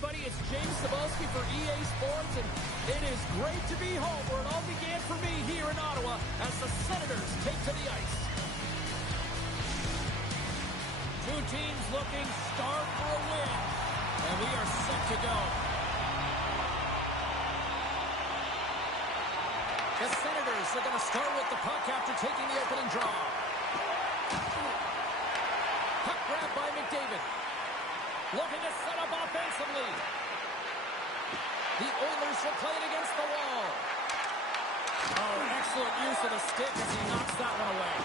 everybody. It's James Cebulski for EA Sports, and it is great to be home where it all began for me here in Ottawa as the Senators take to the ice. Two teams looking starved for a win, and we are set to go. The Senators are going to start with the puck after taking the opening draw. Puck grab by McDavid. Looking to set up offensively. The Oilers will play it against the wall. Oh, excellent use of the stick as he knocks that one away.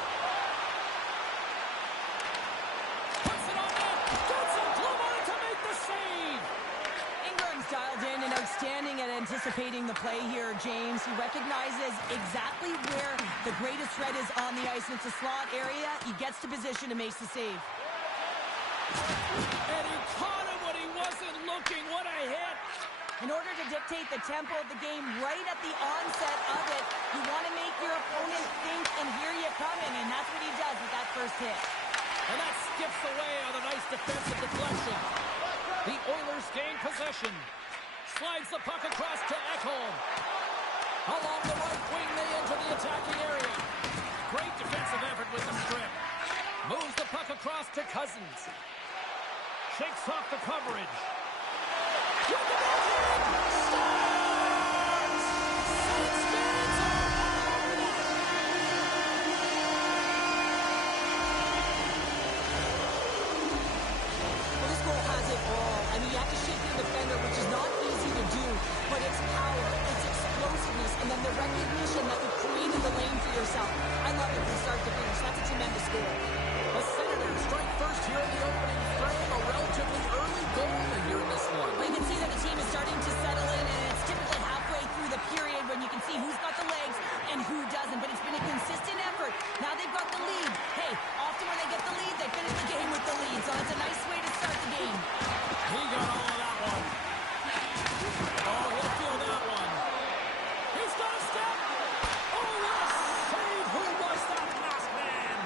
Puts it on net. Gets a glove on it to make the save. Ingram's dialed in and outstanding at anticipating the play here, James. He recognizes exactly where the greatest threat is on the ice. It's a slot area. He gets to position and makes the save. And he caught him when he wasn't looking. What a hit. In order to dictate the tempo of the game right at the onset of it, you want to make your opponent think and hear you coming, and that's what he does with that first hit. And that skips away on a nice defensive deflection. The Oilers gain possession. Slides the puck across to Ekholm. Along the right wing, they enter the attacking area. Great defensive effort with the strip. Moves the puck across to Cousins. Shakes off the coverage. With the backhand! Scores! Sixers are on! Well, this goal has it all. I mean, you have to shake your defender, which is not easy to do, but it's power, it's explosiveness, and then the recognition that you've created the lane for yourself. I love it from start to finish. That's a tremendous goal. The Senators strike first here in the opening frame. A relatively early goal here in this one. Well, you can see that the team is starting to settle in, and it's typically halfway through the period when you can see who's got the legs and who doesn't. But it's been a consistent effort. Now they've got the lead. Hey, often when they get the lead, they finish the game with the lead. So it's a nice way to start the game. He got all of that one. Oh, he'll feel that one. He's got a step. Oh, what a save. Who was that last man?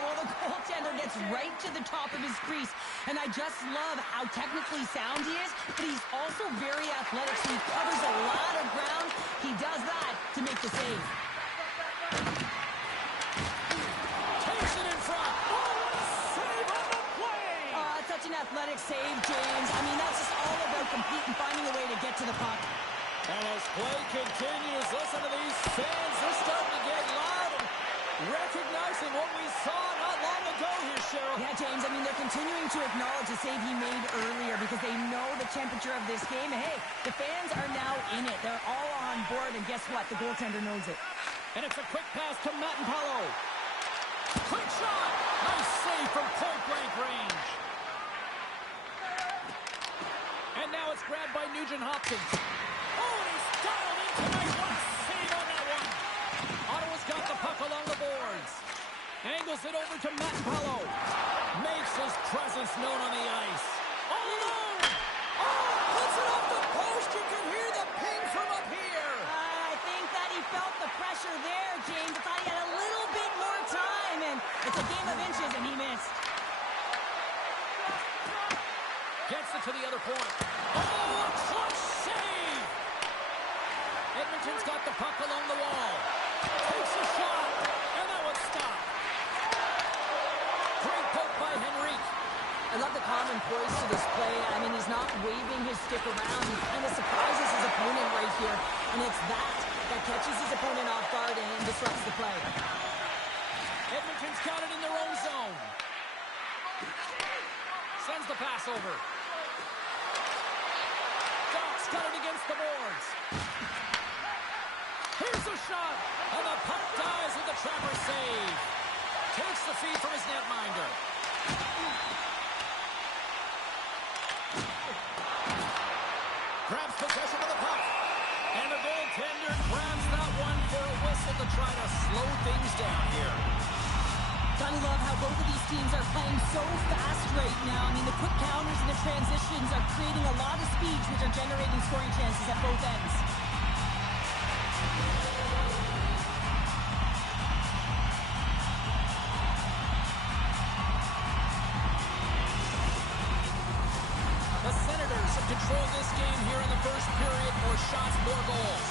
Well, the goaltender gets right to the top of his crease, and I just love how technically sound he is, but he's also very athletic, so he covers a lot of ground. He does that to make the save. Takes it in front. Oh, what a save on the play. Such an athletic save, James. I mean, that's just all about competing, finding a way to get to the puck. And as play continues, listen to these fans. They're starting to get loud and recognizing what we saw not long ago here, Cheryl. Yeah, James, I mean, they're continuing to acknowledge the save he made earlier because they know the temperature of this game. And hey, the fans are now in it. They're all on board, and guess what? The goaltender knows it. And it's a quick pass to Mattenpalo. Quick shot! Nice save from point-blank range. And now it's grabbed by Nugent Hopkins. Oh, and he's dialed in tonight. What a save on that one. Ottawa's got the puck along the boards. Angles it over to Mattenpalo. Makes his presence known on the ice. All alone. Oh, puts it off the post. You can hear the ping from up here. I think that he felt the pressure there, James. I thought he had a little bit more time, and it's a game of inches, and he missed. Gets it to the other point. Oh, a clutch save! Edmonton's got the puck along the wall. Takes a shot, and that one's stopped. Great poke by Henrique. I love the calm and poise to this play. I mean, he's not waving his stick around. He kind of surprises his opponent right here, and it's that catches his opponent off guard and disrupts the play. Edmonton's got it in their own zone. Sends the pass over. Doc's got it against the boards. Here's a shot, and the puck dies with the trapper save. Takes the feed from his netminder. Grabs possession of the puck. And the goaltender grabs that one for a whistle to try to slow things down here. Gotta love how both of these teams are playing so fast right now. I mean, the quick counters and the transitions are creating a lot of speeds, which are generating scoring chances at both ends. The Senators some control this game here in the first period. More shots, more goals.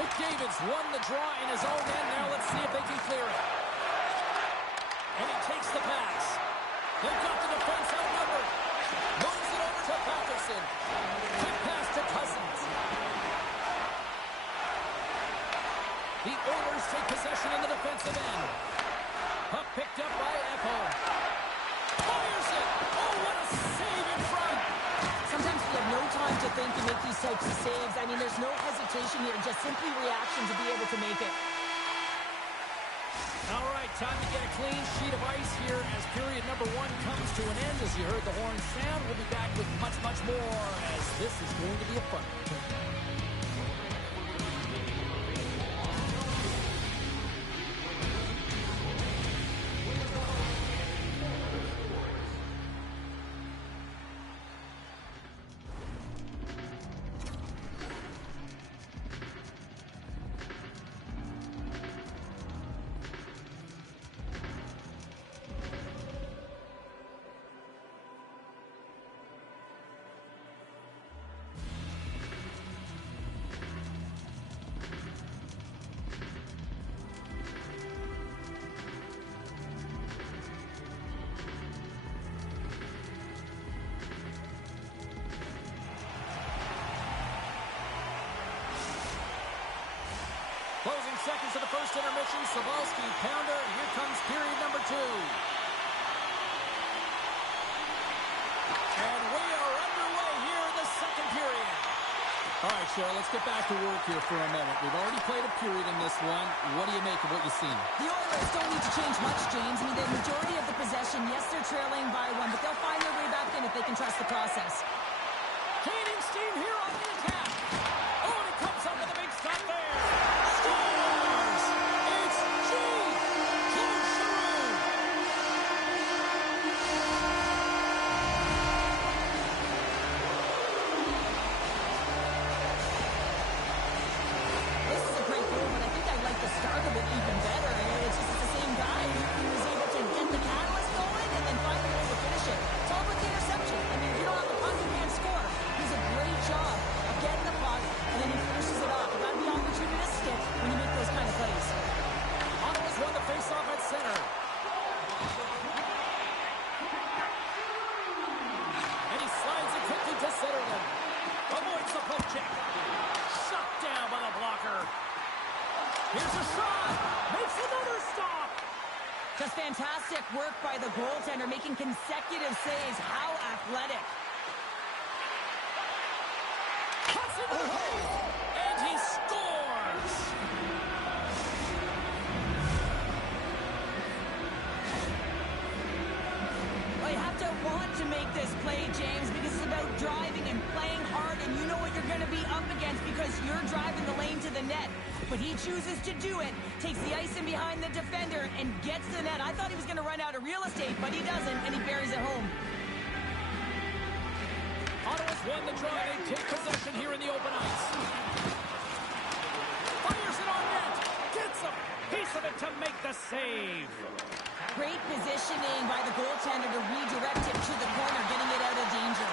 McDavid's won the draw in his own end. Now let's see if they can clear it. And he takes the pass. They've got the defense outnumbered. Moves it over to Patterson. Quick pass to Cousins. The Oilers take possession in the defensive end. Puck picked up by Ekholm. Fires it! Oh, what a save in front! Sometimes we have no time to think and make these types of saves. I mean, there's no hesitation here, just simply reaction to be able to make it. All right, time to get a clean sheet of ice here as period number 1 comes to an end. As you heard the horn sound, we'll be back with much, much more as this is going to be a fun one. Closing seconds of the first intermission. Sabalski, pounder. Here comes period number 2. And we are underway here in the second period. All right, Cheryl, let's get back to work here for a moment. We've already played a period in this one. What do you make of what you've seen? The Oilers don't need to change much, James. I mean, the majority of the possession, yes, they're trailing by 1, but they'll find their way back in if they can trust the process. Gaining steam here on the attack. Oh, and it comes up with a big stop there. Scores! It's G. Claude Giroux. This is a great goal, but I think I like the start of it even better. It's just the same guy who was able to get the catalyst going and then find a way to finish it. It's all about the interception. I mean, if you don't have the puck, you can't score. He's a great job of getting the puck, and then he finishes it off. You've got to be opportunistic when you make those kind of plays. Ottawa's won the faceoff at center. And he slides it quickly to Zetterlund. Avoids the poke check. Shut down by the blocker. Here's a shot. Makes another stop. Just fantastic work by the goaltender, making consecutive saves. How athletic. Cuts into the hole. And he scores. Well, you have to want to make this play, James, because it's about driving and playing hard, and you know what you're going to be up against because you're driving the lane to the net. But he chooses to do it, takes the ice in behind the defender, and gets the net. I thought he was going to run out of real estate, but he doesn't, and he buries it home. Ottawa's won the draw. They take possession here in the open ice. Fires it on net. Gets a piece of it to make the save. Great positioning by the goaltender to redirect it to the corner, getting it out of danger.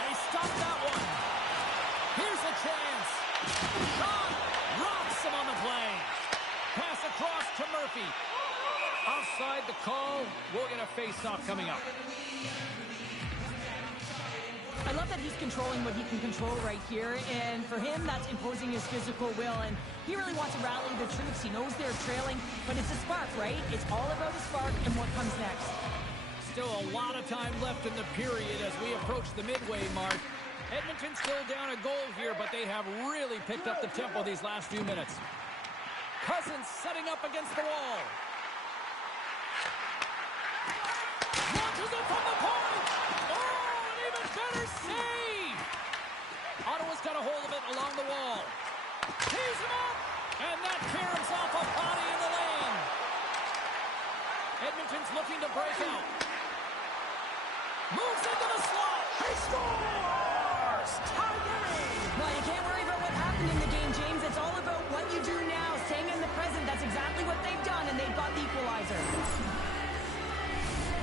And he stopped that one. Here's a chance. Shot. Rocks him on the play. Pass across to Murphy. Offside the call. We'll get a face-off coming up. I love that he's controlling what he can control right here, and for him, that's imposing his physical will, and he really wants to rally the troops. He knows they're trailing, but it's a spark, right? It's all about the spark and what comes next. Still a lot of time left in the period as we approach the midway mark. Edmonton still down a goal here, but they have really picked up the tempo these last few minutes. Cousins setting up against the wall. Launches it from the point. Oh, an even better save. Ottawa's got a hold of it along the wall. Tees him up, and that caroms off a body in the lane. Edmonton's looking to break out. Moves into the slot. He scores! Tie game! Well, you can't worry about what happened in the game, James. It's all about what you do now, staying in the present. That's exactly what they've done, and they've got the equalizer.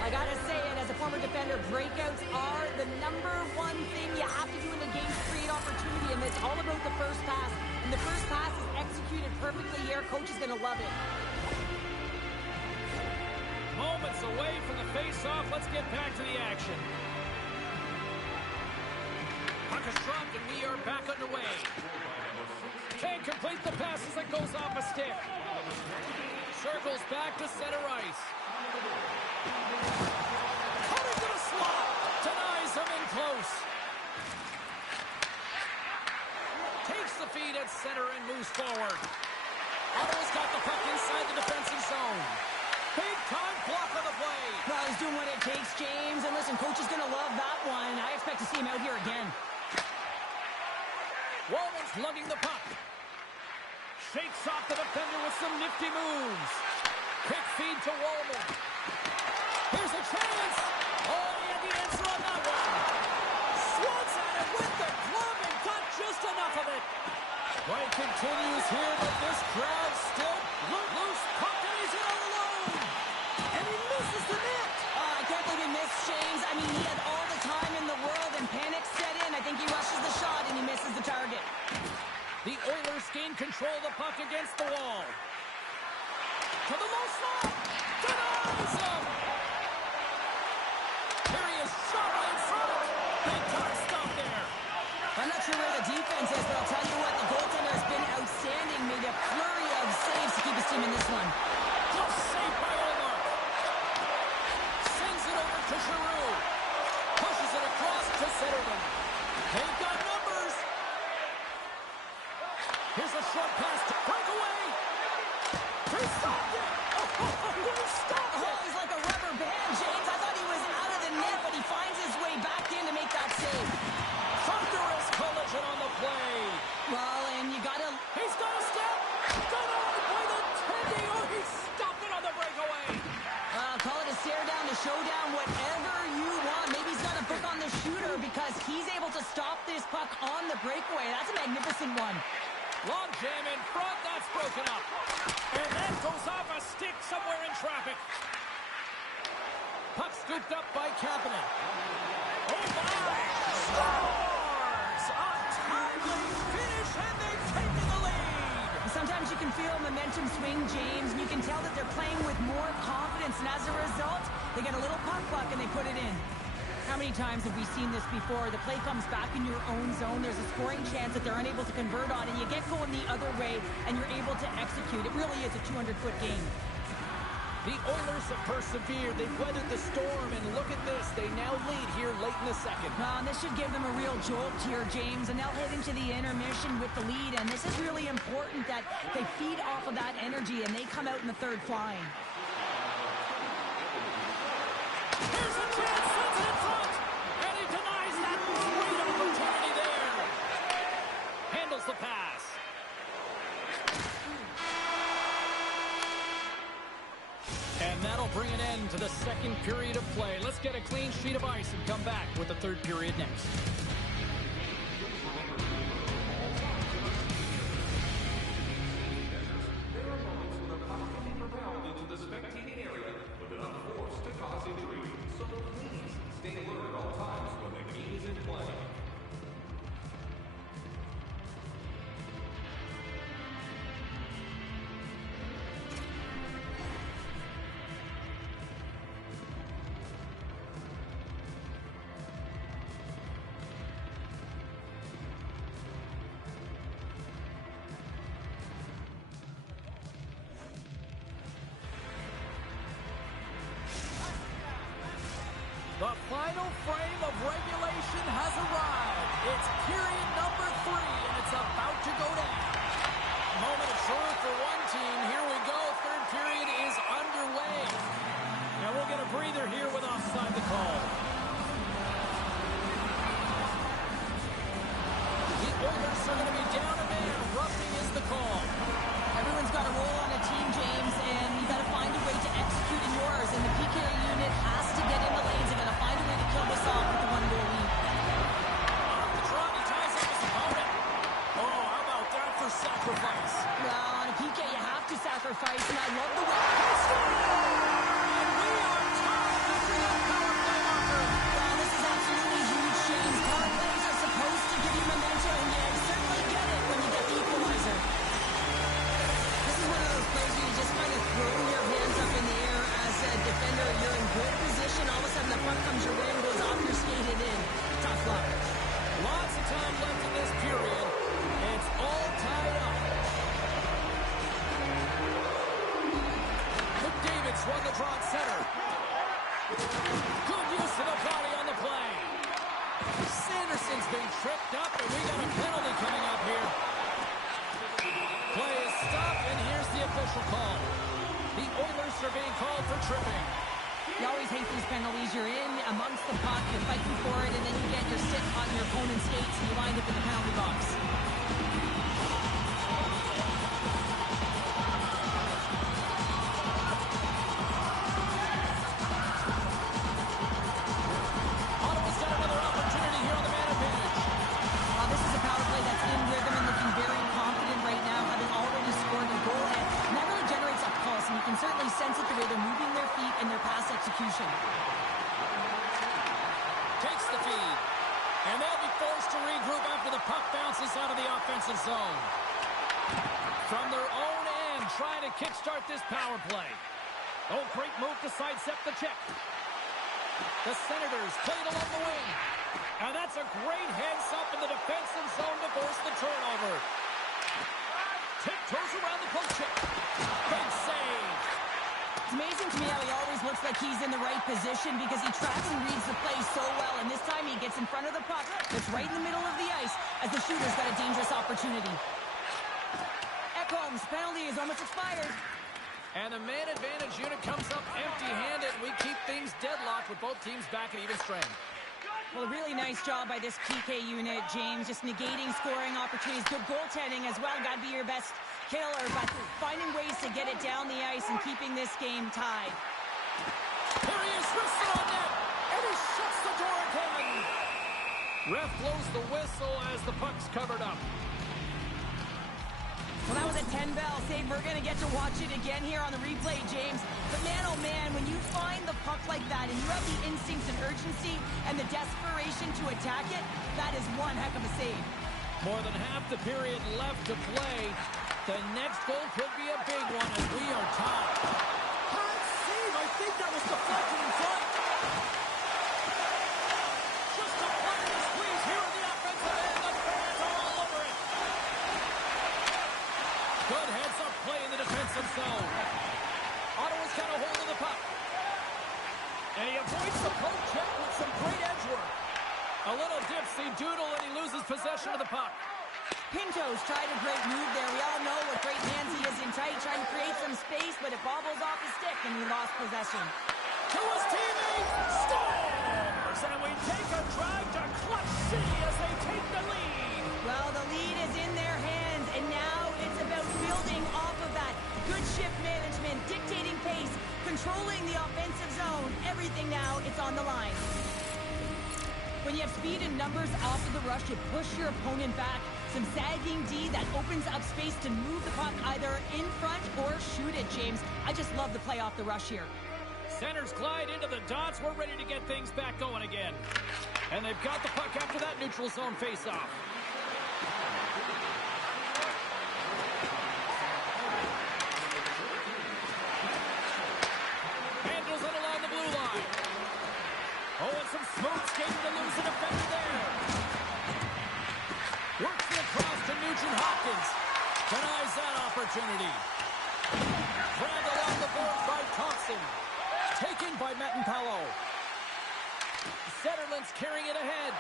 I gotta say it, as a former defender, breakouts are the number one thing you have to do in a game to create opportunity, and it's all about the first pass. And the first pass is executed perfectly here. Coach is gonna love it. Moments away from the face-off. Let's get back to the action. Puck is dropped, and we are back underway. Can't complete the pass as it goes off a stick. Circles back to center ice. Cutting to the slot. Denies him in close. Takes the feed at center and moves forward. Ottawa's got the puck inside the defensive zone. Big-time block on the play. Well, he's doing what it takes, James. And listen, coach is going to love that one. I expect to see him out here again. Wallman's lugging the puck. Shakes off the defender with some nifty moves. Quick feed to Wallman. Here's a chance. Oh, he had the answer on that one. Swats at it with the glove and got just enough of it. Play continues here, but this crowd still loose. Puck and he's in all alone. And he misses the net. I can't believe he missed, James. I mean, he had all the time in the world, and panic set in. I think he rushes the shot, and he misses the target. The Oilers gain control of the puck against the wall. To the low slot. Denies him. Here he is, sharply in front. Big time stop there. I'm not sure where the defense is, but I'll tell you what, the goaltender has been outstanding. Made a flurry of saves to keep his team in this one. Just saved by Omar. Sends it over to Giroux. Pushes it across to Zetterman. They've got numbers. Here's a short pass to breakaway. He stopped it. He stopped it. He's like a rubber band, James. I thought he was out of the net, but he finds his way back in to make that save. Thunderous collision on the play. Well, and you gotta... He's got a step. Denied by the Teddy. Oh, he stopped it on the breakaway. Call it a stare down, a showdown, whatever you want. Maybe he's got a book on the shooter because he's able to stop this puck on the breakaway. That's a magnificent one. Long jam in front. That's broken up. And that goes off a stick somewhere in traffic. Puck scooped up by Kapanen. Oh, my. Scores! A timely finish, and they've taken the lead. Sometimes you can feel momentum swing, James, and you can tell that they're playing with more confidence, and as a result, they get a little puck luck and they put it in. How many times have we seen this before? The play comes back in your own zone. There's a scoring chance that they're unable to convert on, and you get going the other way, and you're able to execute. It really is a 200-foot game. The Oilers have persevered. They've weathered the storm, and look at this. They now lead here late in the second. This should give them a real jolt here, James, and they'll head into the intermission with the lead, and this is really important that they feed off of that energy, and they come out in the third flying. Here's a chance, sends it in front, and he denies that great opportunity there. Handles the pass. And that'll bring an end to the second period of play. Let's get a clean sheet of ice and come back with the third period next. The final frame of regulation has arrived. It's period number 3, and it's about to go down. Moment of truth for one team. Here we go. Third period is underway. Now we'll get a breather here with offside the call. The Oilers are going to be down a man. Roughing is the call. Everyone's got a role on a team, James, and you got to find a way to execute in yours, and the PK unit has to get in the lanes. They're going to find a way to kill this off with the one-goal lead. Off the draw, he ties up his opponent. Oh, how about that for sacrifice? Well, on a PK, you have to sacrifice, and I love the way... And we are tied at the tripping. You always hate these penalties. You're in amongst the puck, you're fighting for it, and then you get your stick on your opponent's skates, and you wind up in the penalty box. Ottawa's got another opportunity here on the man advantage. This is a power play that's in rhythm and looking very confident right now, having already scored a goal, and that really generates a pulse, and you can certainly sense it the way they're moving their feet and their pass execution. Takes the feed. And they'll be forced to regroup after the puck bounces out of the offensive zone. From their own end, trying to kickstart this power play. Oh, great move to sidestep the check. The Senators played along the wing. And that's a great heads up in the defensive zone to force the turnover. Tiptoes around the poke check. Big save. It's amazing to me how he always looks like he's in the right position because he tracks and reads the play so well, and this time he gets in front of the puck that's right in the middle of the ice as the shooter's got a dangerous opportunity. Ekholm's penalty is almost expired. And the man advantage unit comes up empty-handed. We keep things deadlocked with both teams back at even strength. Well, a really nice job by this PK unit, James, just negating scoring opportunities. Good goaltending as well. Got to be your best killer, but finding ways to get it down the ice and keeping this game tied. Here he is, whistle on net, and he shuts the door again. Ref blows the whistle as the puck's covered up. Well, that was a 10-bell save. We're going to get to watch it again here on the replay, James. But man, oh man, when you find the puck like that and you have the instincts and urgency and the desperation to attack it, that is one heck of a save. More than half the period left to play. The next goal could be a big one as we are tied. Hard save. I think that was deflected in front. Just a play to squeeze here in the offensive end. The fans are all over it. Good heads-up play in the defensive zone. Ottawa's got a hold of the puck. And he avoids the poke check with some great edge work. A little dipsy doodle and he loses possession of the puck. Pinto's tried a great move there. We all know what great hands he is in tight, trying to create some space, but it bobbles off his stick and he lost possession. To his teammate, scores! And we take a drive to Clutch City as they take the lead. Well, the lead is in their hands, and now it's about building off of that. Good shift management, dictating pace, controlling the offensive zone. Everything now, it's on the line. When you have speed and numbers off of the rush, you push your opponent back. Some sagging D that opens up space to move the puck either in front or shoot it, James. I just love the play off the rush here. Centers glide into the dots. We're ready to get things back going again. And they've got the puck after that neutral zone face-off. Handles it along the blue line. Oh, and some smooth skating to lose a defender there. Works it across to Nugent-Hopkins. Denies that opportunity. Grabbed along the board by Thompson. Taken by Metin-Palo. Zetterlund's carrying it ahead.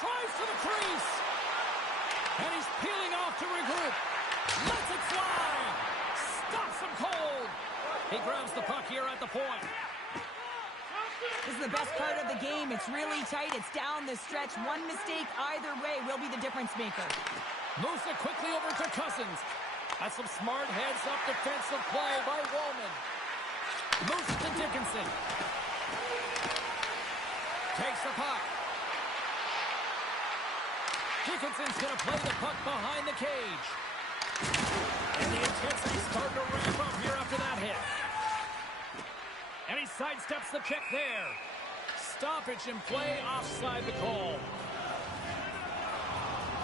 Drives to the crease. And he's peeling off to regroup. Lets it fly. Stops him cold. He grabs the puck here at the point. This is the best part of the game. It's really tight. It's down the stretch. One mistake either way will be the difference maker. Moves it quickly over to Cousins. That's some smart heads-up defensive play by Wallman. Moves it to Dickinson. Takes the puck. Dickinson's going to play the puck behind the cage. And the intensity starting to ramp up here after that hit. And he sidesteps the check there. Stoppage in play, offside the call.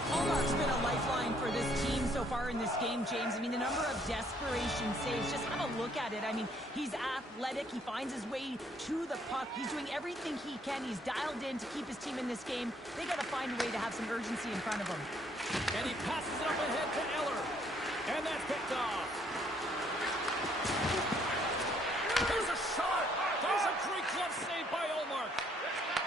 Hallmark's been a lifeline for this team so far in this game, James. I mean, the number of desperation saves, just have a look at it. I mean, he's athletic. He finds his way to the puck. He's doing everything he can. He's dialed in to keep his team in this game. They got to find a way to have some urgency in front of him. And he passes it up ahead to Eller. And that's picked off. There's a shot. There's a great glove save by Ullmark.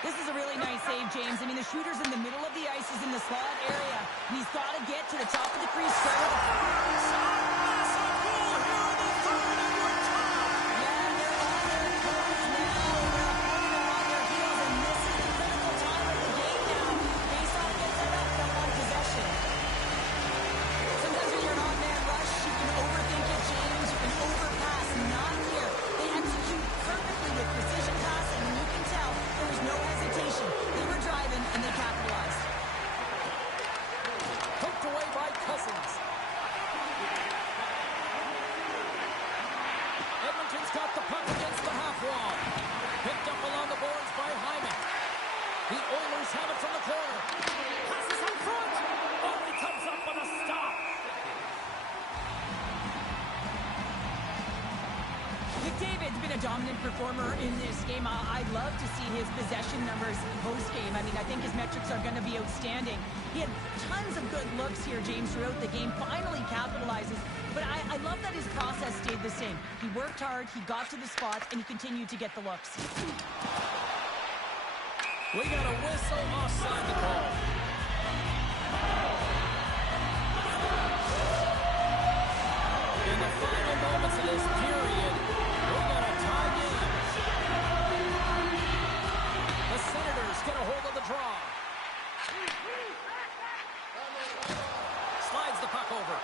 This is a really nice save, James. I mean, the shooter's in the middle of the ice. He's in the slot area. And he's got to get to the top of the crease. Massive goal here in the third. dominant performer in this game. I'd love to see his possession numbers post-game. I mean, I think his metrics are going to be outstanding. He had tons of good looks here, James, throughout the game. Finally capitalizes. But I love that his process stayed the same. He worked hard, he got to the spots, and he continued to get the looks. We got a whistle offside the call. In the final moments of this period, we got a tie game. The Senators get a hold of the draw. Slides the puck over.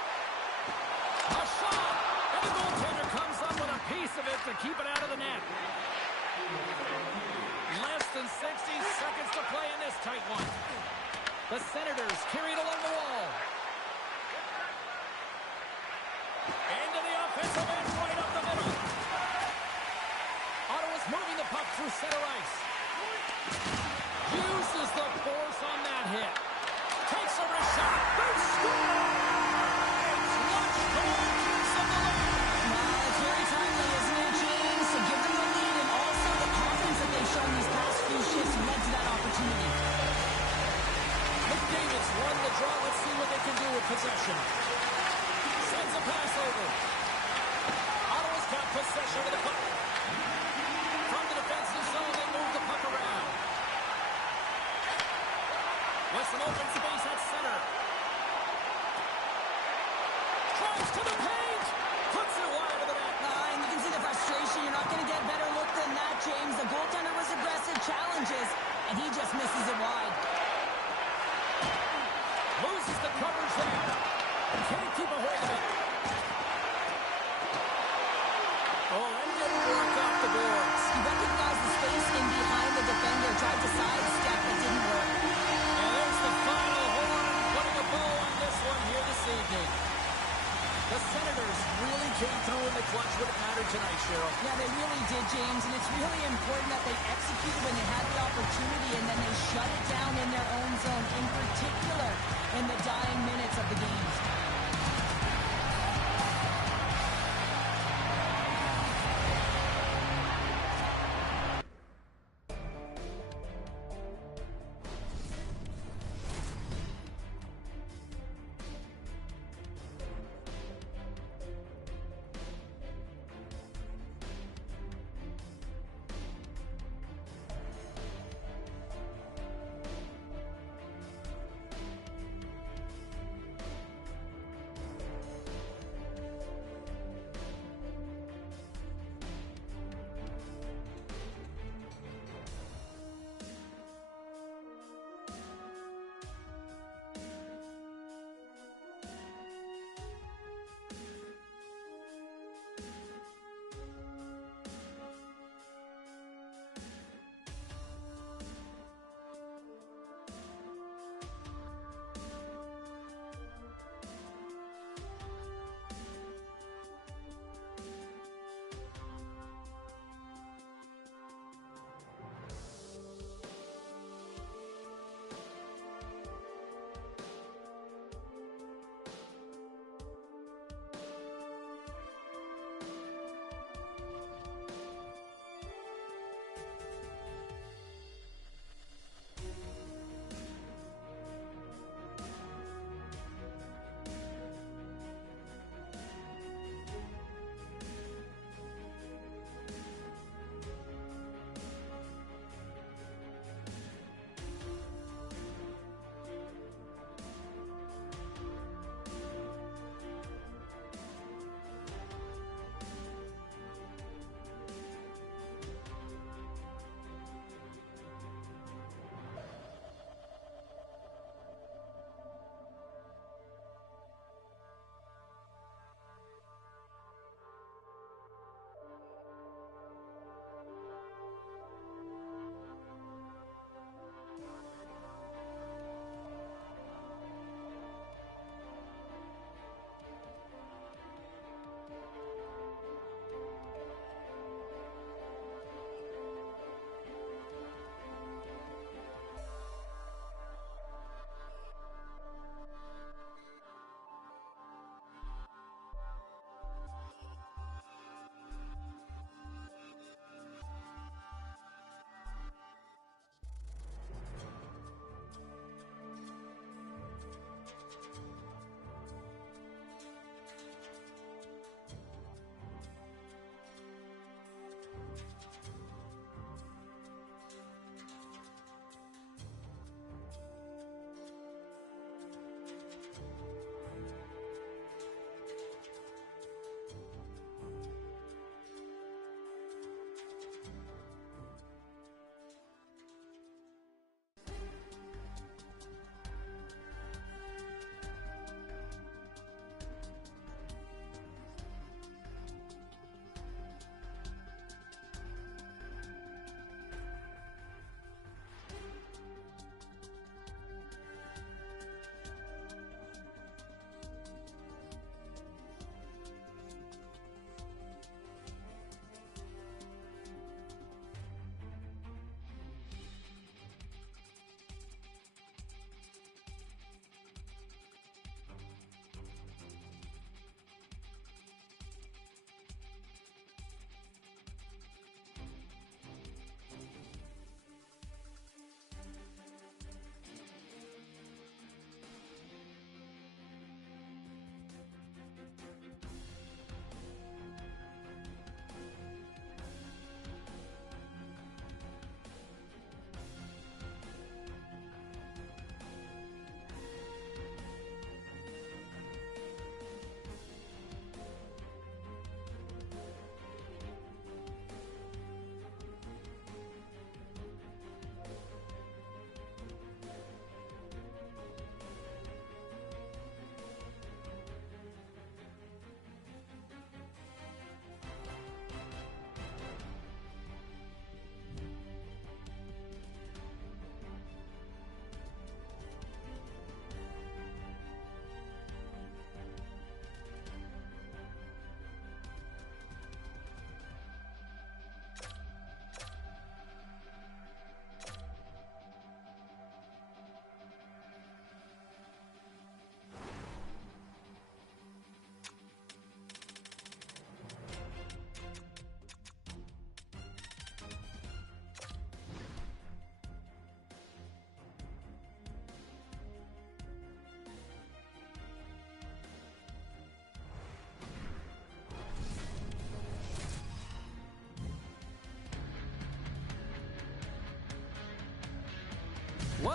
A shot! And the goaltender comes up with a piece of it to keep it out of the net. Less than 60 seconds to play in this tight one. The Senators carried along the wall. Into the offensive end, right up the middle. Ottawa's moving the puck through center ice. Uses the force on that hit. Takes over a shot. Who scores? Watch goal keeps of the lead. Wow, it's very timely, isn't it, James? To give them the lead and also the confidence that they've shown these past few shifts led to that opportunity. McDavid's won the draw. Let's see what they can do with possession. Sends a pass over. Ottawa's got possession of the puck. From the defensive zone, they move the puck around. With some open space at center. Drives to the paint. Puts it wide of the net. And you can see the frustration. You're not going to get a better look than that, James. The goaltender was aggressive, challenges, and he just misses it wide. Loses the coverage there. Can't keep a hold of it. Oh, that didn't work off the boards. He recognized the space in behind the defender, tried to sidestep, but didn't work. And there's the final horn, putting a bow on this one here this evening. The Senators really came through in the clutch when it mattered tonight, Cheryl. Yeah, they really did, James, and it's really important that they executed when they had the opportunity and then they shut it down in their own zone, in particular in the dying minutes of the game.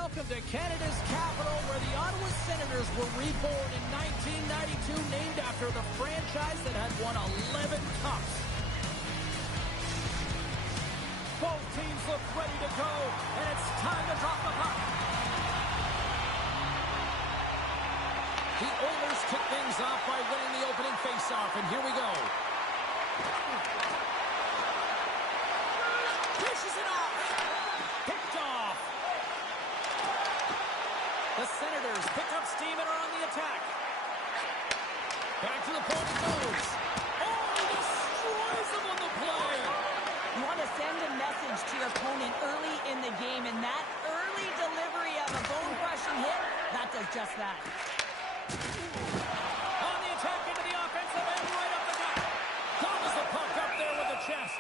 Welcome to Canada's capital, where the Ottawa Senators were reborn in 1992, named after the franchise that had won 11 cups. Both teams look ready to go, and it's time to drop the puck. The Oilers kick things off by winning the opening faceoff, and here we go. Pushes it off. Picked off. The Senators pick up steam and are on the attack. Back to the point it goes. Oh, he destroys them on the play. You want to send a message to your opponent early in the game, and that early delivery of a bone-crushing hit, that does just that. On the attack into the offensive end, right up the gut. Gobbles the puck up there with the chest.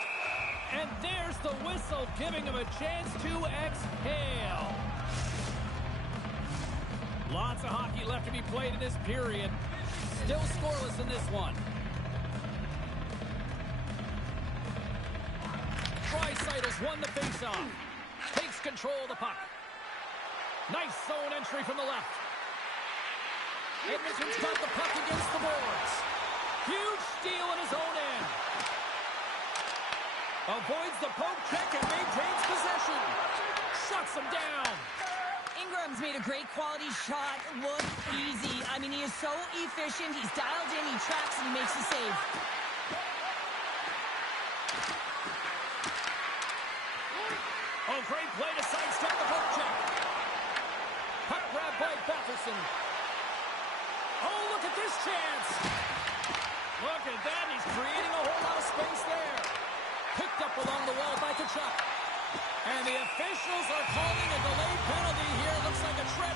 And there's the whistle, giving him a chance to exhale. Lots of hockey left to be played in this period. Still scoreless in this one. Draisaitl's won the faceoff. Takes control of the puck. Nice zone entry from the left. Edmonton's got the puck against the boards. Huge steal in his own end. Avoids the poke check and maintains possession. Shuts him down. Ingram's made a great quality shot. Look easy. I mean, he is so efficient. He's dialed in, he tracks, and he makes the save. Oh, great play to sidestep the poke check. Puck grab by Batherson. Oh, look at this chance. Look at that. He's creating a whole lot of space there. Picked up along the wall by Tkachuk. And the officials are calling a delayed penalty here. Looks like a trip.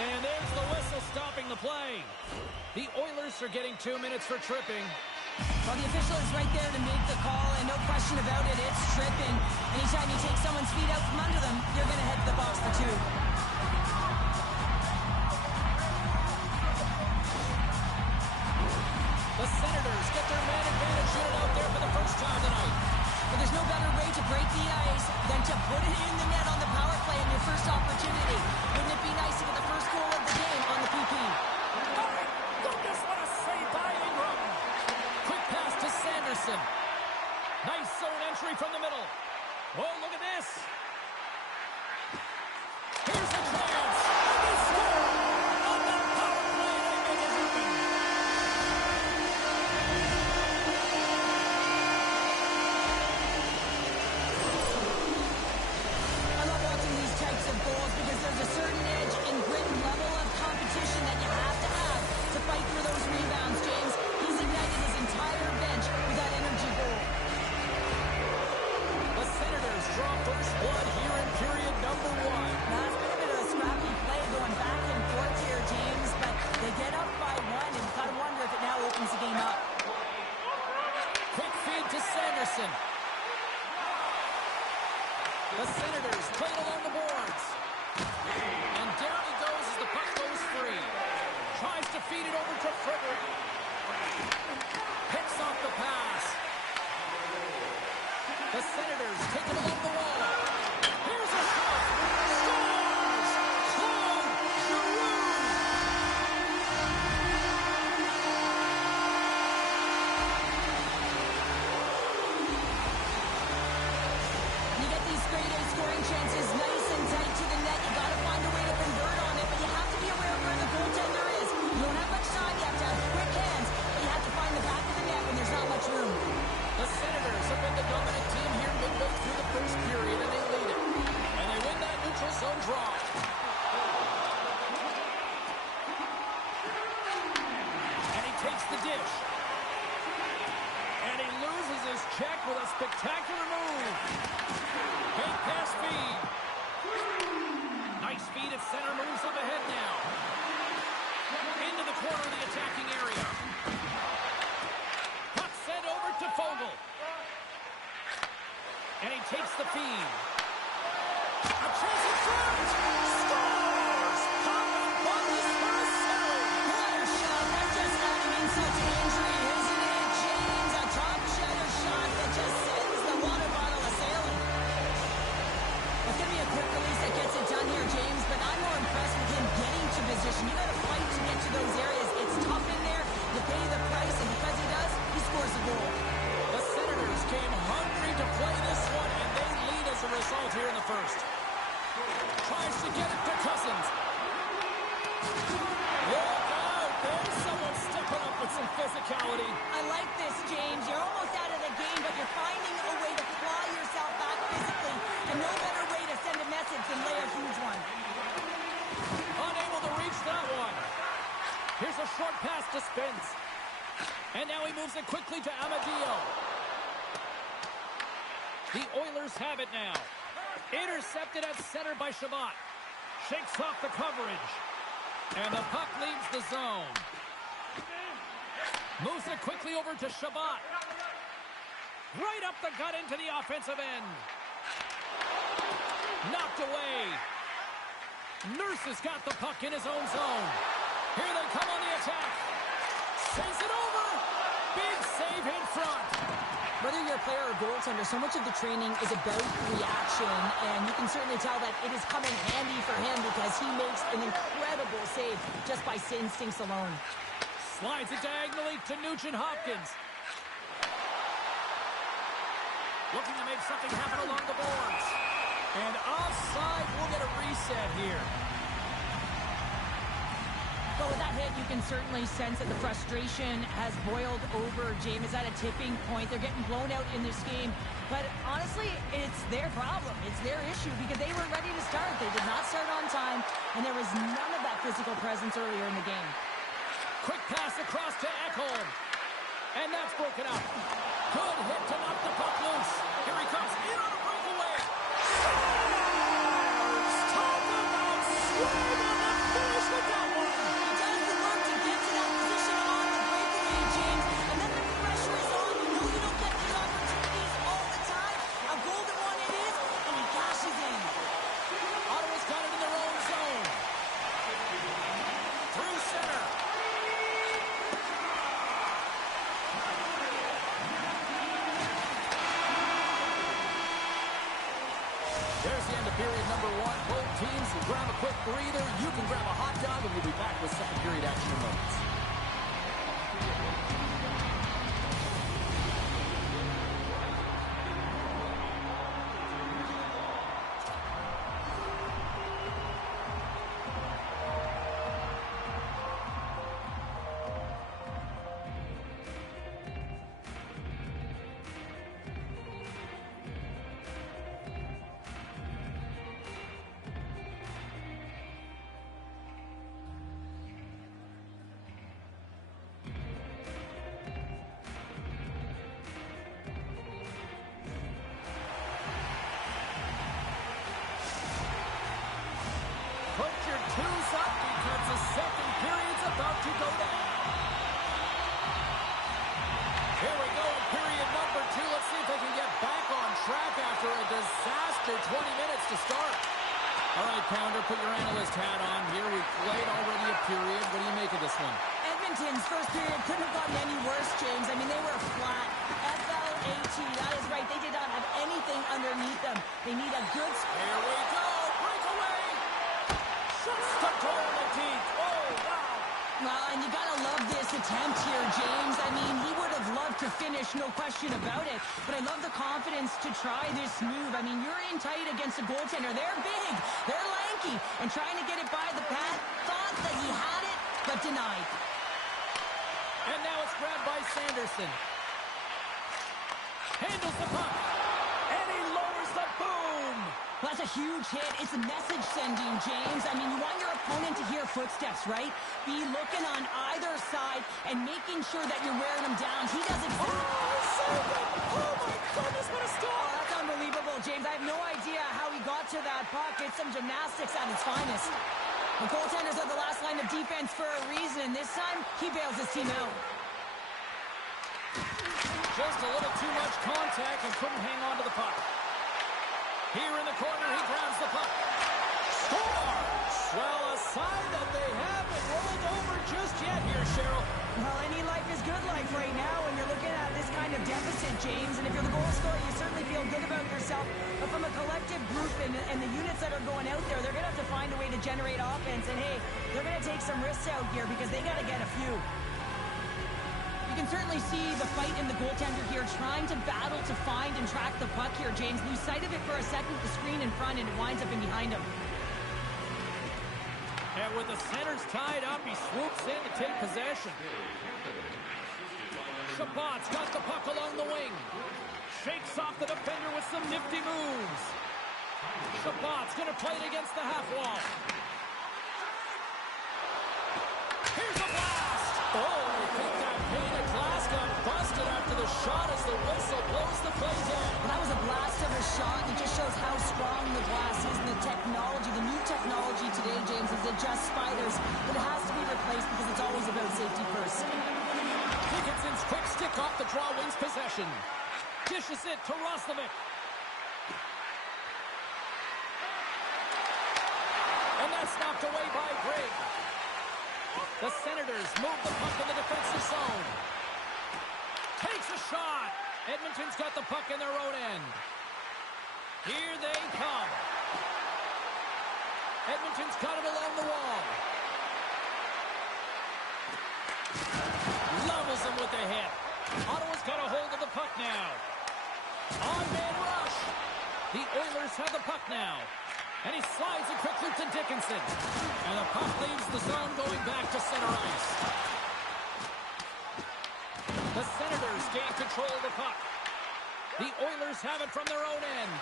And there's the whistle stopping the play. The Oilers are getting 2 minutes for tripping. Well, the official is right there to make the call, and no question about it, it's tripping. Anytime you take someone's feet out from under them, you're going to head to the box for two. The Senators get their man advantage unit out there for the first time tonight. But there's no better way to break the ice than to put it in the net on the power play in your first opportunity. Wouldn't it be nice to get the first goal of the game on the PP? Oh my goodness, what a save by Ingram. Quick pass to Sanderson. Nice zone entry from the middle. Oh, look at this. Here's the chance. And they score. On the power play, they make it happen. I love watching these types of goals because there's a certain edge and grit and level of competition that you have to fight for those rebounds, James. He's ignited his entire bench with that energy goal. The Senators draw first blood here in period number 1. That's been a bit of a scrappy play going back and forth here, James, but they get up by one, and you've got to wonder if it now opens the game up. Quick feed to Sanderson. The Senators played along the boards. And down he goes as the puck goes free. Tries to feed it over to Frederick. Picks off the pass. The Senators take it along the wall. Here's a shot. Scores! Claude Giroux! You get these grade A scoring chances nice and tight to the net. You got to find a way to convert on it, but you have to be aware of where the goaltender is. You don't have much time. You have to have quick hands, but you have to find the back of the net when there's not much room. The Senators have been the dominant team here midway through the first period, and they lead it. And they win that neutral zone draw. And he takes the dish. And he loses his check with a spectacular move. Big pass feed. Nice feed at center, moves up ahead now. Into the corner of the attacking area. Puck sent over to Fogle. And he takes the feed. A chance in front! Scores! Pavel Buckles for a save! What a shot. That's just adding insult to injury, isn't it, James? A top shutter shot that just sends the water transition. You got to fight to get to those areas. It's tough in there. You pay the price, and because he does, he scores a goal. The Senators came hungry to play this one, and they lead as a result here in the first. Tries to get it to Cousins. Look out! There's someone stepping up with some physicality. I like this, James. You're almost out of the game, but you're finding a way to fly yourself back physically, and no better way to send a message than lay a huge one. Unable to reach that one. Here's a short pass to Spence. And now he moves it quickly to Amadio. The Oilers have it now. Intercepted at center by Shabbat. Shakes off the coverage. And the puck leaves the zone. Moves it quickly over to Shabbat. Right up the gut into the offensive end. Knocked away. Nurse has got the puck in his own zone. Here they come on the attack. Sends it over. Big save in front. Whether you're a player or goaltender, so much of the training is about reaction, and you can certainly tell that it is coming handy for him because he makes an incredible save just by instincts alone. Slides it diagonally to Nugent Hopkins. Looking to make something happen along the boards. And offside, we'll get a reset here. But with that hit, you can certainly sense that the frustration has boiled over. James is at a tipping point. They're getting blown out in this game. But honestly, it's their problem. It's their issue because they weren't ready to start. They did not start on time, and there was none of that physical presence earlier in the game. Quick pass across to Ekholm. And that's broken up. Good hit to knock the puck loose. Here he comes in on a breakaway. Talk about swing on the finish with that one. He does the work to get to that position on the breakaway, James. And then the pressure is on. You know you don't get these opportunities all the time. A golden one it is, and he cashes in. Ottawa's got it in their own zone. Through center. There's the end of period number one. Both teams will grab a quick breather. You can grab a hot dog, and we'll be back with second period action in moments. Put your twos up because the second period's about to go down. Here we go in period number two. Let's see if they can get back on track after a disaster 20 minutes to start. All right, Pounder, put your analyst hat on here. We've played already a period. What do you make of this one? Edmonton's first period couldn't have gotten any worse, James. I mean, they were flat. F-L-A-T, that is right. They did not have anything underneath them. They need a good... Here we go. Breakaway. Stuck to the teeth. Oh, wow. Well, and you gotta love this attempt here, James. I mean, he would have loved to finish, no question about it. But I love the confidence to try this move. I mean, you're in tight against a goaltender. They're big. They're lanky. And trying to get it by the pad, thought that he had it, but denied. And now it's grabbed by Sanderson. Handles the puck. And he lowers the boom. Well, that's a huge hit. It's a message sending, James. I mean, you want your opponent to hear footsteps, right? Be looking on either side and making sure that you're wearing them down. He does exactly... Oh, my goodness, what a stop. Oh, that's unbelievable, James. I have no idea how he got to that puck. It's some gymnastics at its finest. The goaltenders are the last line of defense for a reason. This time, he bails his team out. Just a little too much contact and couldn't hang on to the puck. Here in the corner, he grabs the puck. Scores! Well, a sign that they haven't rolled over just yet here, Cheryl. Well, any life is good life right now when you're looking at this kind of deficit, James. And if you're the goal scorer, you certainly feel good about yourself. But from a collective group and the units that are going out there, they're going to have to find a way to generate offense. And, hey, they're going to take take some risks out here because they got to get a few. You can certainly see the fight in the goaltender here, trying to battle to find and track the puck here. James lose sight of it for a second, the screen in front, and it winds up in behind him. And with the centers tied up, he swoops in to take possession. Chabot's got the puck along the wing. Shakes off the defender with some nifty moves. Chabot's going to play it against the half wall. Here's a blast! Oh, I think that pane of glass got busted after the shot as the whistle blows the play dead. Well, that was a blast of a shot, and it just shows how strong the glass is and the technology. The new technology today, James, is it just spiders, but it has to be replaced because it's always about safety first. Dickinson's quick stick off the draw wins possession. Dishes it to Roslovic. And that's knocked away by Greg. The Senators move the puck in the defensive zone. Takes a shot. Edmonton's got the puck in their own end. Here they come. Edmonton's got it along the wall. Levels him with the hit. Ottawa's got a hold of the puck now. On-man rush. The Oilers have the puck now. And he slides it quickly to Dickinson. And the puck leaves the zone going back to center ice. The Senators gain control of the puck. The Oilers have it from their own end.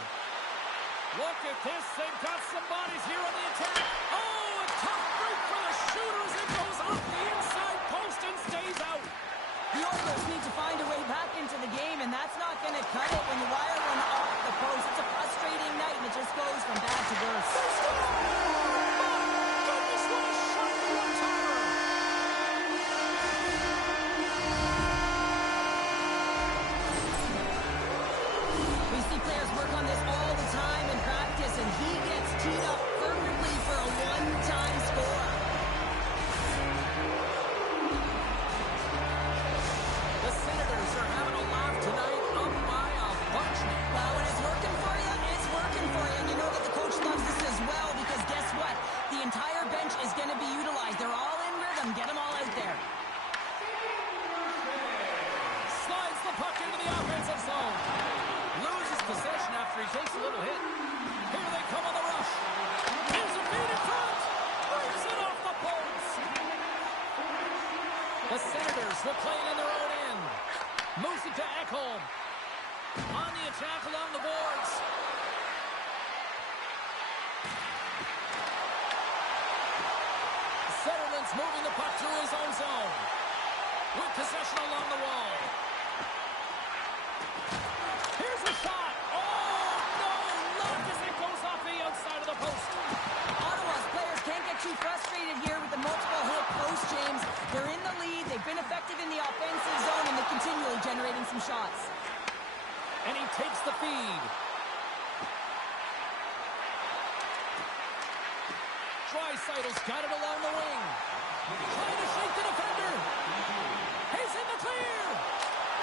Look at this. They've got some bodies here on the attack. Oh, a tough break for the shooters. It goes off the inside post and stays out. The Oilers need to find a way back into the game, and that's not going to cut it when you wire one off the post. It's a frustrating night, and it just goes from bad to worse. Goodness, what a shot for one-timer. We see players work on this all the time in practice, and he gets teed up perfectly for a one-time score. The Senators are having a laugh tonight, up by a bunch. Well, when it's working for you, it's working for you. And you know that the coach loves this as well, because guess what? The entire bench is going to be utilized. They're all in rhythm. Get them all out there. Slides the puck into the offensive zone. Loses possession after he takes a little hit. Here they come on the rush. Here's a feed in front. Brings it off the post. The Senators will play it in their own end. Moves it to Ekholm. On the attack along the boards. Setterland's moving the puck through his own zone. With possession along the wall. Here's a shot. Oh, no. Not as it goes off the outside of the post. Ottawa's players can't get too frustrated here with the multiple hit post, James. They're in the lead. They've been effective in the offensive zone, and they're continually generating some shots. And he takes the feed. Draisaitl's got it along the wing. Trying to shake the defender. He's in the clear.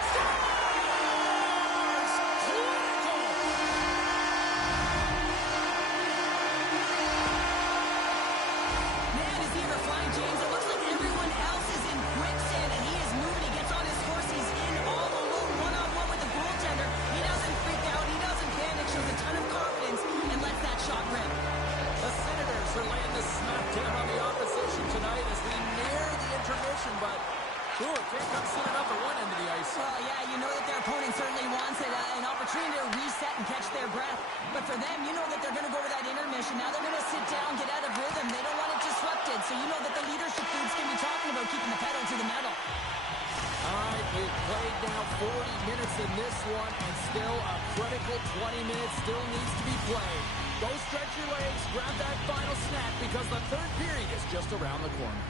Scores! Clinical! Man, is he ever flying, James? It looks like everyone else is in quicksand, and he is moving. He gets on his horse. He's in all alone, one-on-one with the goaltender. He doesn't freak out. He doesn't panic. Shows a ton of confidence and lets that shot rip. The Senators are laying the smackdown on the opposition tonight as we near the intermission, but it can't come soon enough at one end of the ice. Well, yeah, you know that their opponent certainly wants it, an opportunity to reset and catch their breath. But for them, you know that they're going to go to that intermission. Now they're going to sit down, get out of rhythm. They don't want it disrupted. So you know that the leadership group's going to be talking about keeping the pedal to the metal. All right, we've played now 40 minutes in this one, and still a critical 20 minutes still needs to be played. Go stretch your legs, grab that final snack, because the third period is just around the corner.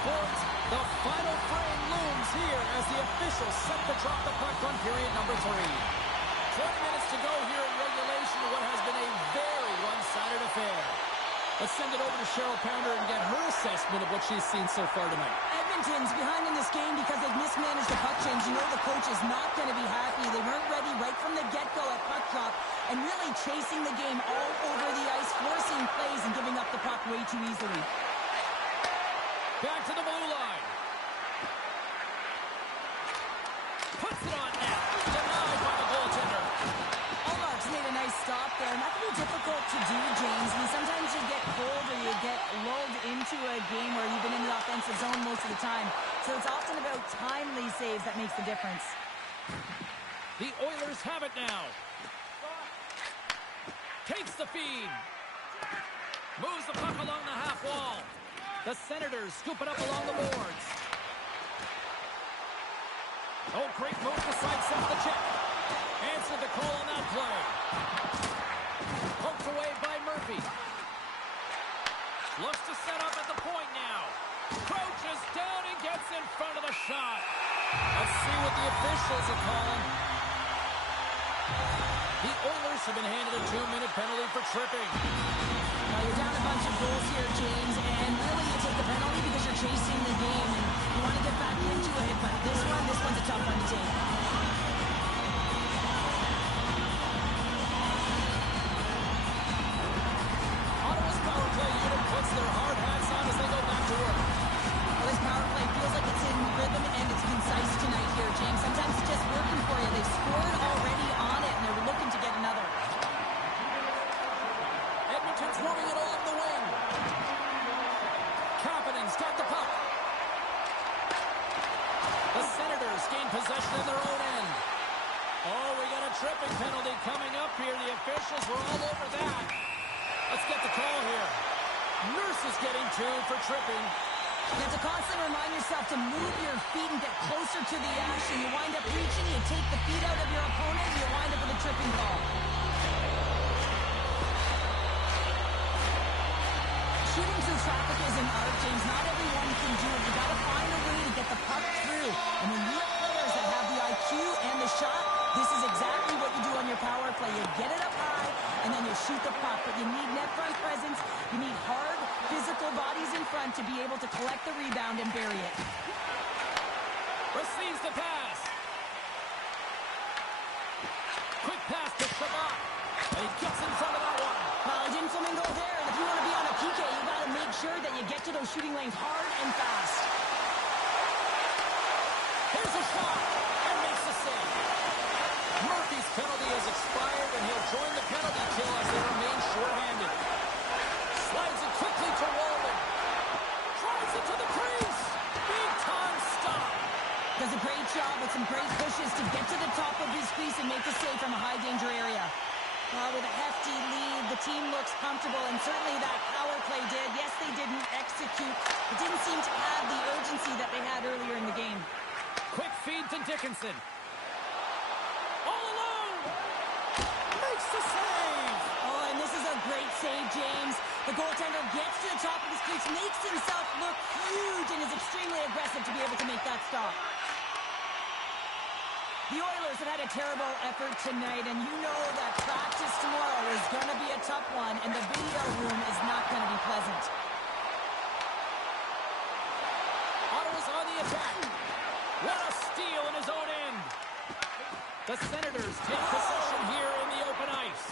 sports, the final frame looms here as the officials set to drop the puck on period number 3. 20 minutes to go here in regulation of what has been a very one-sided affair. Let's send it over to Cheryl Pounder and get her assessment of what she's seen so far tonight. Edmonton's behind in this game because they've mismanaged the puck change. You know the coach is not going to be happy. They weren't ready right from the get-go at puck drop and really chasing the game all over the ice, forcing plays and giving up the puck way too easily. Back to the blue line. Puts it on net. Denied by the goaltender. Allmark's made a nice stop there. That can be difficult to do, James. I mean, sometimes you get cold or you get lulled into a game where you've been in the offensive zone most of the time. So it's often about timely saves that makes the difference. The Oilers have it now. Takes the feed. Moves the puck along the half wall. The Senators scoop it up along the boards. Oh, great move to sidestep the check. Answered the call on that play. Poked away by Murphy. Looks to set up at the point now. Crouches down and gets in front of the shot. Let's see what the officials are calling. The Oilers have been handed a 2-minute penalty for tripping. Now you're down a bunch of goals here, James, and really you take the penalty because you're chasing the game and you want to get back into it, but this one's a tough one to take. Ottawa's power play unit puts their hard hats on as they go back to work. Well, this power play feels like it's in rhythm and it's concise tonight here, James. Sometimes it's just working for you. They've scored already on it and they're looking to get another. Edmonton's moving it along the wing. Kapanen's got the puck. The Senators gain possession in their own end. Oh, we got a tripping penalty coming up here. The officials were all over that. Let's get the call here. Nurse is getting 2 for tripping. You have to constantly remind yourself to move your feet and get closer to the action. You wind up reaching, you take the feet out of your opponent, and you wind up with a tripping call. Shooting through traffic is an art, James. Not everyone can do it. You got to find a way to get the puck through. And when you have players that have the IQ and the shot, this is exactly what you do on your power play. You get it up high, and then you shoot the puck. But you need net front presence. You need hard, physical bodies in front to be able to collect the rebound and bury it. Receives the pass. Quick pass to Shabbat. And he gets in front of that one. Well, it didn't flamingo there. And if you want to be on a PK, you got to make sure that you get to those shooting lanes hard and fast. Here's a shot. And makes the save. Murphy's penalty has expired, and he'll join the penalty kill as they remain short-handed. Slides it quickly to Walden. Drives it to the crease. Big-time stop. Does a great job with some great pushes to get to the top of his crease and make the save from a high-danger area. With a hefty lead, the team looks comfortable, and certainly that power play did. Yes, they didn't execute. It didn't seem to have the urgency that they had earlier in the game. Quick feed to Dickinson. All alone. Makes the save. Oh, and this is a great save, James. The goaltender gets to the top of his crease, makes himself look huge, and is extremely aggressive to be able to make that stop. The Oilers have had a terrible effort tonight, and you know that practice tomorrow is going to be a tough one, and the video room is not going to be pleasant. Ottawa's on the attack. What a steal in his own end. The Senators take possession here in the open ice.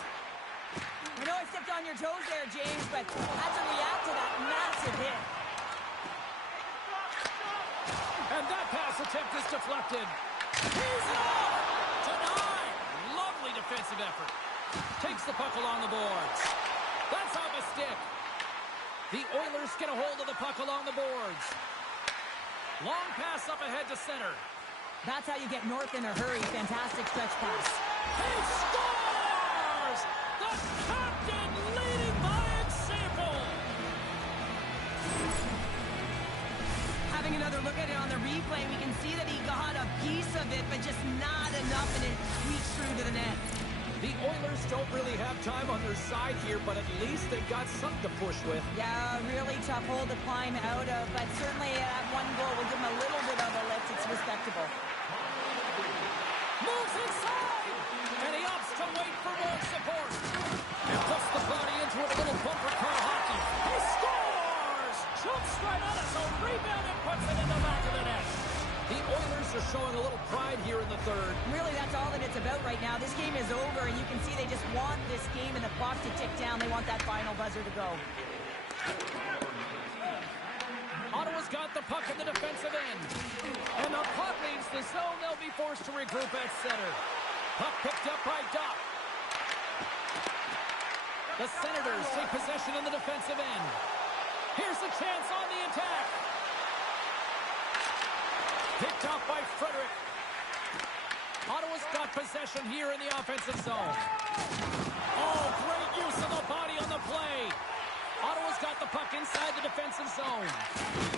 I know I stepped on your toes there, James, but had to react to that massive hit. And that pass attempt is deflected. He's off! Denied! Lovely defensive effort. Takes the puck along the boards. That's off a stick. The Oilers get a hold of the puck along the boards. Long pass up ahead to center. That's how you get north in a hurry. Fantastic stretch pass. He scores! The captain leading by example! Having another look at it on the replay, we can see that he got a piece of it, but just not enough, and it squeaks through to the net. The Oilers don't really have time on their side here, but at least they've got something to push with. Yeah, really tough hole to climb out of, but certainly that one goal will give them a little bit of a lift. It's respectable. Moves inside, and he opts to wait for more support. And puts the body into a little bumper car hockey. He scores! Jumps right on it, so rebound and puts it in the back of the net. The Oilers are showing a little pride here in the third. Really, that's all that it's about right now. This game is over, and you can see they just want this game and the clock to tick down. They want that final buzzer to go. Ottawa's got the puck in the defensive end. And the puck leaves the zone. They'll be forced to regroup at center. Puck picked up by Doc. The Senators take possession in the defensive end. Here's a chance on the attack. Picked off by Frederick. Ottawa's got possession here in the offensive zone. Oh, great use of the body on the play. Ottawa's got the puck inside the defensive zone.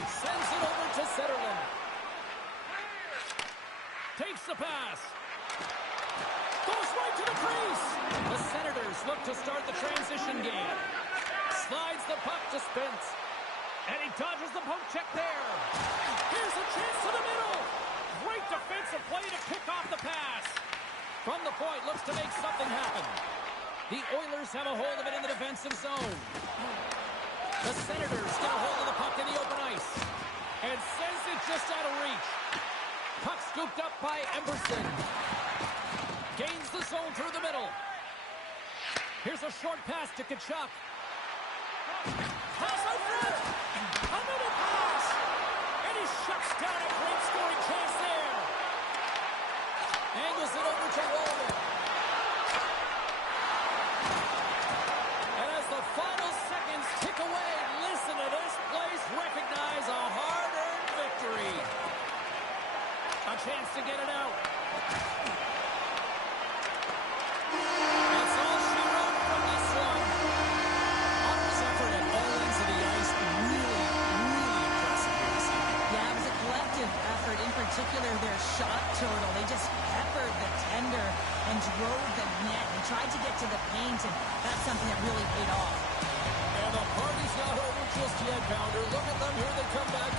Sends it over to Zetterlund. Takes the pass. Goes right to the crease. The Senators look to start the transition game. Slides the puck to Spence. And he dodges the poke check there. Here's a chance to the middle. Great defensive play to pick off the pass. From the point, looks to make something happen. The Oilers have a hold of it in the defensive zone. The Senators get a hold of the puck in the open ice. And sends it just out of reach. Puck scooped up by Emberson. Gains the zone through the middle. Here's a short pass to Tkachuk. Pass out front. Another pass. And he shuts down a great scoring chance there. Angles it over to Roman. And as the final seconds tick away, listen to this place recognize a hard-earned victory. A chance to get it out. That's all she wrote from this one. Ottawa's effort at all ends of the ice really impressive here this evening. Yeah, it was a collective effort, in particular their shot total. They just peppered the tender and drove the net and tried to get to the paint, and that's something that really paid off. And the party's not over just yet, Pounder. Look at them here. They come back